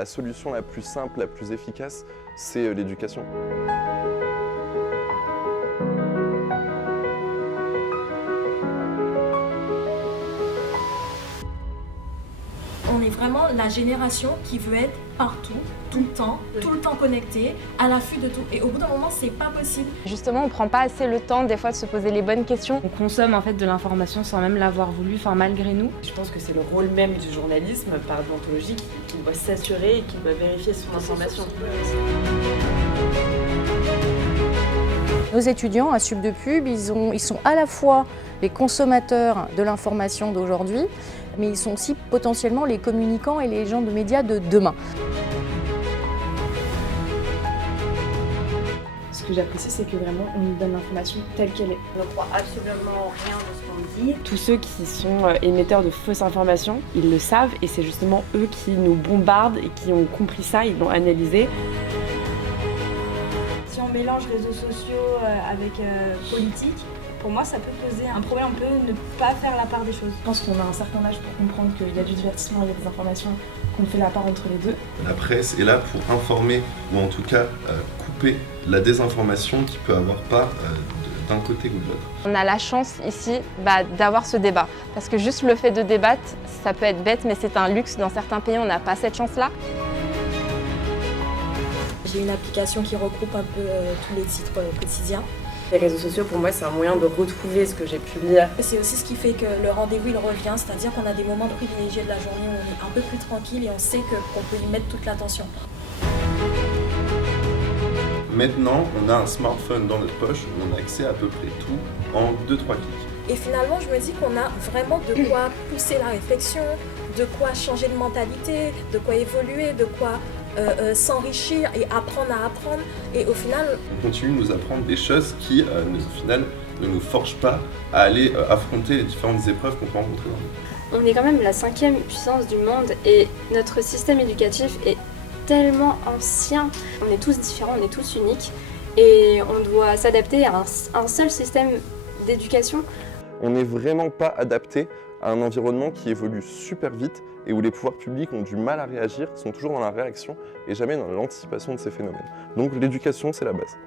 la solution la plus simple, la plus efficace, c'est l'éducation. On est vraiment la génération qui veut être partout, tout le temps connecté, à l'affût de tout. Et au bout d'un moment, c'est pas possible. Justement, on prend pas assez le temps des fois de se poser les bonnes questions. On consomme en fait de l'information sans même l'avoir voulu, enfin malgré nous. Je pense que c'est le rôle même du journalisme par déontologie qui doit s'assurer et qui doit vérifier son information. Nos étudiants à Sup de Pub, ils sont à la fois les consommateurs de l'information d'aujourd'hui, mais ils sont aussi potentiellement les communicants et les gens de médias de demain. Ce que j'apprécie, c'est que vraiment on nous donne l'information telle qu'elle est. On ne croit absolument rien de ce qu'on dit. Tous ceux qui sont émetteurs de fausses informations, ils le savent et c'est justement eux qui nous bombardent et qui ont compris ça, ils l'ont analysé. Si on mélange réseaux sociaux avec politique, pour moi ça peut poser un problème, on peut ne pas faire la part des choses. Je pense qu'on a un certain âge pour comprendre qu'il y a du divertissement, il y a des informations, qu'on fait la part entre les deux. La presse est là pour informer ou en tout cas couper la désinformation qui peut avoir part d'un côté ou de l'autre. On a la chance ici d'avoir ce débat, parce que juste le fait de débattre, ça peut être bête, mais c'est un luxe. Dans certains pays, on n'a pas cette chance-là. J'ai une application qui regroupe un peu tous les titres quotidiens. Les réseaux sociaux, pour moi, c'est un moyen de retrouver ce que j'ai pu lire. C'est aussi ce qui fait que le rendez-vous il revient, c'est-à-dire qu'on a des moments privilégiés de la journée où on est un peu plus tranquille et on sait qu'on peut y mettre toute l'attention. Maintenant, on a un smartphone dans notre poche où on a accès à peu près tout en 2-3 clics. Et finalement, je me dis qu'on a vraiment de quoi pousser la réflexion, de quoi changer de mentalité, de quoi évoluer, de quoi s'enrichir et apprendre à apprendre. Et au final, on continue de nous apprendre des choses qui, au final, ne nous forgent pas à aller affronter les différentes épreuves qu'on peut rencontrer dans le monde. On est quand même la 5e puissance du monde et notre système éducatif est tellement ancien. On est tous différents, on est tous uniques et on doit s'adapter à un seul système d'éducation. On n'est vraiment pas adapté à un environnement qui évolue super vite et où les pouvoirs publics ont du mal à réagir, sont toujours dans la réaction et jamais dans l'anticipation de ces phénomènes. Donc l'éducation, c'est la base.